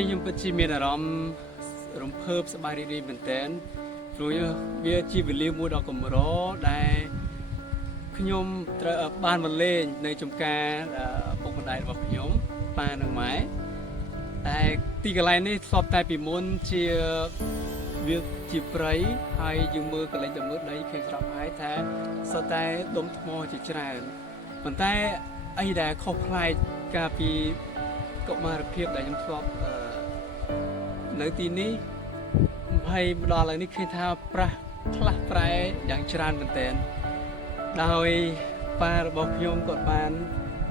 ខ្ញុំពិតជាមានអារម្មណ៍រំភើបសប្បាយរីករាយមែនទែនព្រោះវាជាវេលាមួយដ៏កម្រដែលខ្ញុំត្រូវបានមកលេងនៅចំការពុកម្ដាយរបស់ខ្ញុំប៉ានិងម៉ែតែទីកន្លែងនេះធ្លាប់តែពីមុនជាវាជាព្រៃហើយយើងមើលកន្លែងទៅមើលដីឃើញស្រាប់ហើយថាសុទ្ធតែដុំថ្មជាច្រើនប៉ុន្តែអីដែលខុសប្លែកកាលពីកុមារភាពដែលខ្ញុំធ្លាប់នៅទីនេះហើយម្ដងឡើងនេះឃើញថាផ្លាស់ប្រែយ៉ាងច្រើនមែនទែនដោយប៉ារបស់ខ្ញុំគាត់បាន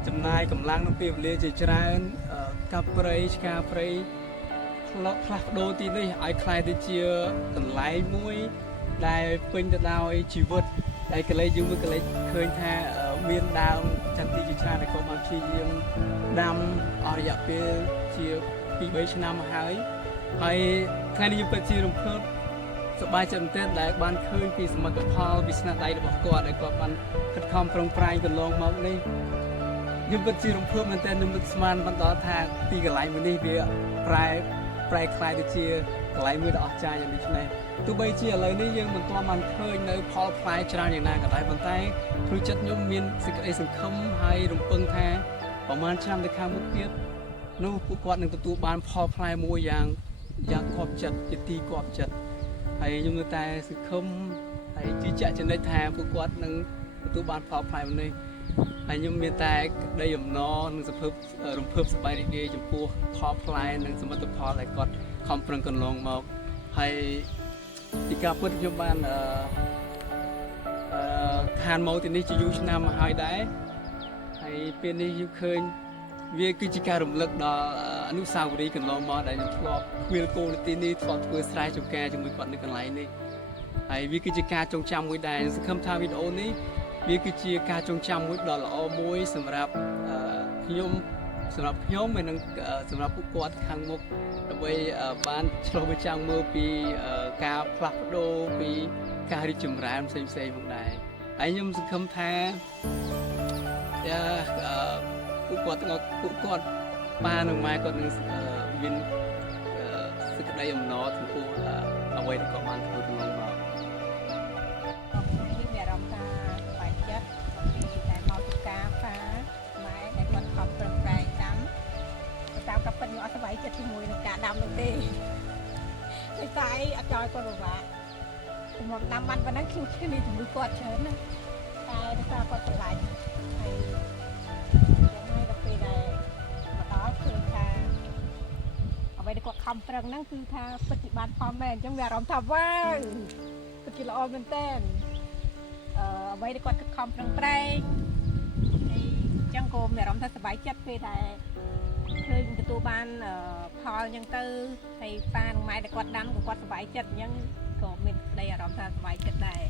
ចំណាយកម្លាំងនិងពេលវេលាជាច្រើនកាប់ព្រៃឆ្ការព្រៃផ្លាស់ប្ដូរទីនេះឲ្យคล้ายទៅជាកន្លែងមួយដែលពេញទៅដោយជីវិតហើយកន្លែងយើងមើលកន្លែងឃើញថាមានដើមចន្ទទីជាច្រើនដែលគាត់បានព្យាយាមដាំអស់រយៈពេលជា 2-3 ឆ្នាំមកហើយថ្ងៃនេះខ្ញុំពិតជារំភើបសប្បាយចិត្តមែនទែនដែលបានឃើញពីសមិទ្ធផលពីស្នាដៃរបស់គាត់ដែលគាត់បានខិតខំប្រឹងប្រែងកន្លងមកនេះខ្ញុំពិតជារំភើបមែនទែនខ្ញុំនឹកស្មានបន្តថាទីកន្លែងមួយនេះវាប្រែคล้ายទៅជាកន្លែងមួយដ៏អស្ចារ្យយ៉ាងនេះទោះបីជាឥឡូវនេះយើងមិនទាន់បានឃើញនៅផលផ្លែច្រើនយ៉ាងណាក៏ដោយប៉ុន្តែព្រោះចិត្តខ្ញុំមានសេចក្តីសង្ឃឹមហើយរំពឹងថាប្រហែលឆ្នាំទៅខាងមុខទៀតនោះពួកគាត់នឹងទទួលបានផលផ្លែមួយយ៉ាងគប់ចិត្តជាទីគប់ចិត្តហើយខ្ញុំនៅតែសង្ឃឹមហើយជឿជាក់ចំណិតថាពួកគាត់នឹងទទួលបានផលផ្លែនេះហើយខ្ញុំមានតែក្តីអំណរនិងរំភើបសប្បាយរីករាយចំពោះផលផ្លែនិងសមិទ្ធផលដែលគាត់ខំប្រឹងកន្លងមកហើយពីការពិតខ្ញុំបានខានមកទីនេះជាយូរឆ្នាំមកហើយដែរហើយពេលនេះខ្ញុំឃើញវាគឺជាការរំលឹកដល់អនុស្សាវរីយ៍កន្លងមកដែលខ្ញុំធ្លាប់គ្មានគោលនីតិនេះធ្លាប់ធ្វើស្រែចម្ការជាមួយគាត់នៅកន្លែងនេះហើយវាគឺជាការចងចាំមួយដែរសង្ឃឹមថាវីដេអូនេះវាគឺជាការចងចាំមួយដ៏ល្អមួយសម្រាប់ខ្ញុំហើយនិងសម្រាប់ពួកគាត់ខាងមុខដើម្បីបានឆ្លុះបញ្ចាំងមើលពីការផ្លាស់ប្ដូរពីការរីកចម្រើនផ្សេងៗផងដែរហើយខ្ញុំសង្ឃឹមថាពួកគាត់ប៉ានិងម៉ែគាត់នឹងមានសេចក្តីអំណរចំពោះអ្វីដែលគាត់បានធ្វើកន្លងមកមានអារម្មណ៍ថាសប្បាយចិត្តពីដែលមកធ្វើការប៉ាម៉ែដែលគាត់ខំប្រឹងប្រែងដាំតាមកាប់ពេញខ្ញុំអត់សប្បាយចិត្តជាមួយនឹងការដាំនោះទេតែតែអត់ចោលគាត់ពិបាកមកដាំបានប៉ុណ្ណឹងខ្ញុំឈឺនេះជំនួសគាត់ច្រើនណាតែដោយសារគាត់ឆ្លាញ់ហើយដល់ពេលដែលមកដល់ឃើញថាអ្វីដែលគាត់ខំប្រឹងហ្នឹងគឺថាពិតជាបានផលមែនអញ្ចឹងមានអារម្មណ៍ថាវ៉ាវពិតជាល្អមែនតើអ្វីដែលគាត់ខំប្រឹងប្រែងហើយអញ្ចឹងក៏មានអារម្មណ៍ថាសប្បាយចិត្តពេលដែលឃើញទទួលបានផលអញ្ចឹងទៅហើយប៉ានិងម៉ែដែលគាត់ដាំក៏គាត់សប្បាយចិត្តអញ្ចឹងក៏មានក្តីអារម្មណ៍ថាសប្បាយចិត្តដែរ